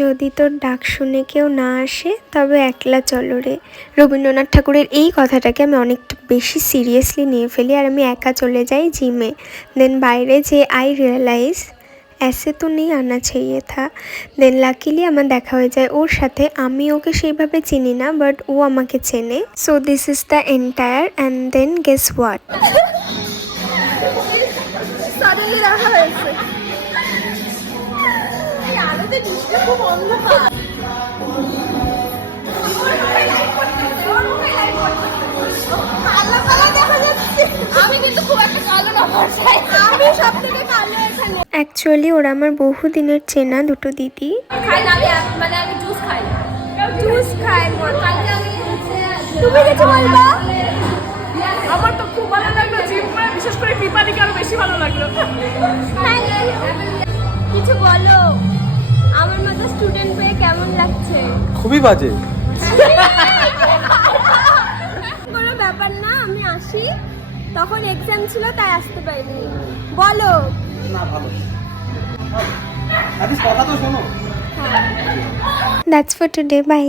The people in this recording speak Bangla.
যদি তোর ডাক শুনে কেউ না আসে তবে একলা চলো রে। রবীন্দ্রনাথ ঠাকুরের এই কথাটাকে আমি অনেকটা বেশি সিরিয়াসলি নিয়ে ফেলি আর আমি একা চলে যাই জিমে। দেন বাইরে যে আই রিয়েলাইজ ऐसे तो नहीं आना चाहिए था। দেন লাকিলি আমার দেখা হয়ে যায় ওর সাথে। আমি ওকে সেইভাবে চিনি না, বাট ও আমাকে চেনে। So this is the entire and then guess what, suddenly দেখা হয়েছে। এই আলোতে দৃষ্টি খুব অন্ধকার। কালো কালো দেখা যাচ্ছে। আমি কিন্তু খুব একটা কালো না, আমি সব থেকে কালো এখানে। অ্যাকচুয়ালি ওরা আমার বহুদিনের চেনা দুটো দিদি। খাই না আমি, মানে আমি জুস খাই। জুস খাই কালকে আমি। তুমি কিছু বলবা? আমার তো খুব ভালো লাগলো জিম করে, বিশেষ করে কৃপালিকে আরো বেশি ভালো লাগলো। কিছু বলো, আমার মতো স্টুডেন্ট পেয়ে কেমন লাগছে? খুবই বাজে। কোনো ব্যাপার না, আমি আসি। তখন এক্সাম ছিল তাই আসতে পারিনি। বলো। না ভালো, কথা তো শোনো। That's for today, by.